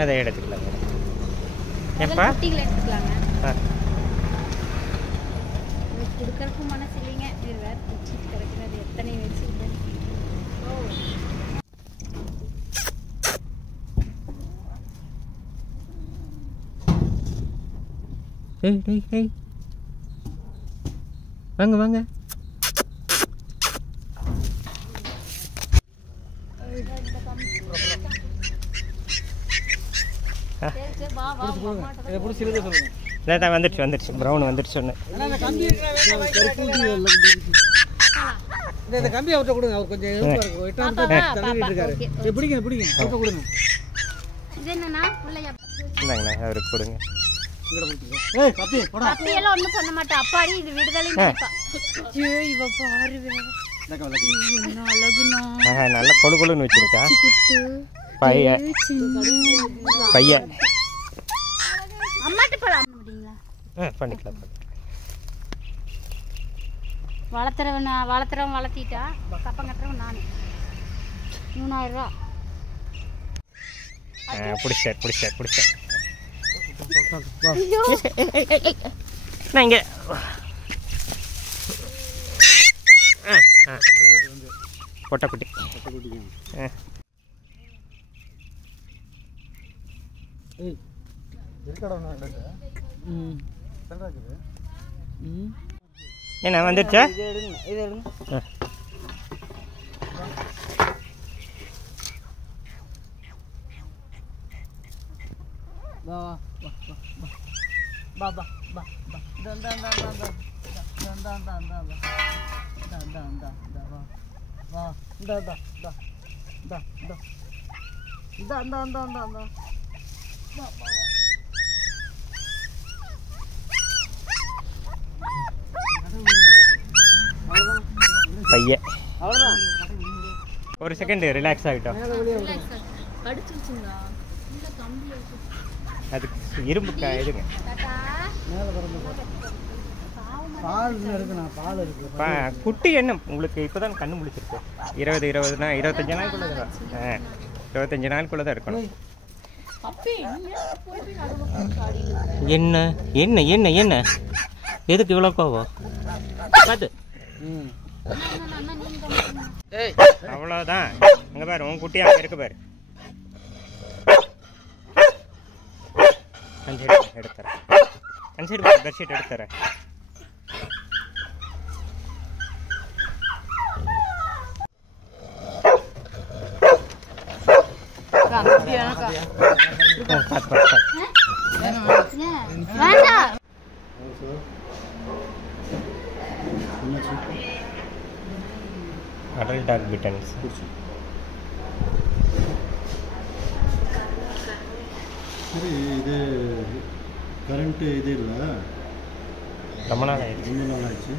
அதை எடுத்துக்கலாங்க. ஏப்பா கொடுக்கறதுக்கு மனசு இல்லைங்க. இது வேற பிடிச்சிட்டு கிடக்கிறது எத்தனை வச்சுக்கிட்டு. வாங்க வாங்க. வந்துடுச்சு ப்ரௌன் வந்துடுச்சு ஒன்று. இந்த கம்பி அவர்கிட்ட கொடுங்க. அவர் கொஞ்சம் பிடிங்க பிடிங்க அவர்கிட்ட கொடுங்க. என்னன்னா இந்தாங்கண்ணா அவருக்கு கொடுங்க. அப்படியெல்லாம் ஒன்றும் பண்ண மாட்டேன். அப்பாடி இது விடுதலை நினைப்பா. இவ பாருவே என்ன அழகுனா. நல்லா கொழு கொழுன்னு வச்சிருக்கா. பையன் பையன் அம்மாட்ட போலாம் முடியுங்களா? பண்ணிக்கலாம். வளர்த்துறவன் வளர்த்திட்டா கப்பம் கட்டுறவன் நான் 3000 ரூபா பிடிச்சேன். நான் இங்கே பொட்டக்குட்டி என்ன வந்துடுச்சா? பையன் ஒரு செகண்ட் ரிலாக்ஸ் ஆகிட்டோம். அதுக்கு இரும்பு இதுங்க குட்டி என்ன உங்களுக்கு இப்போதான் கண்ணு முழிச்சிருக்கு. 25 நாளுக்குள்ள தான் 25 நாளுக்குள்ள தான் இருக்கணும். என்ன என்ன என்ன என்ன எதுக்கு இவ்வளோ கோவம்? பார்த்து அவ்வளோதான். அங்கே பாரு உன் குட்டி அங்கே இருக்கு பாரு. எடுத்துறேன் அஞ்சு பெட்ஷீட் எடுத்துறேன். adult dog kittens. சரி, இது கரண்ட் இது இல்லை, ரொம்ப நாள் ஆயிடுச்சு.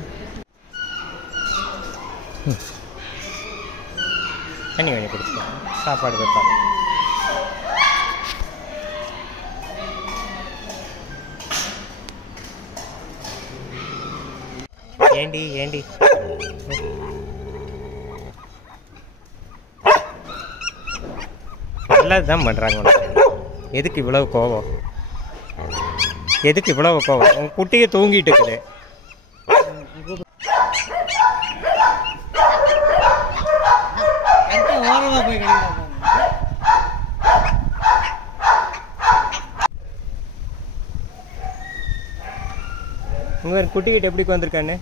தண்ணி கொஞ்சம் குடிச்சுக்கலாம், சாப்பாடு வைப்பாங்க. ஏண்டி நல்லதுதான் பண்ணுறாங்க. எதுக்கு இவ்வளவு கோவம்? உன் குட்டியை தூங்கிட்டு இருக்குது. உங்க குட்டிக்கிட்ட எப்படி வந்திருக்கான்னு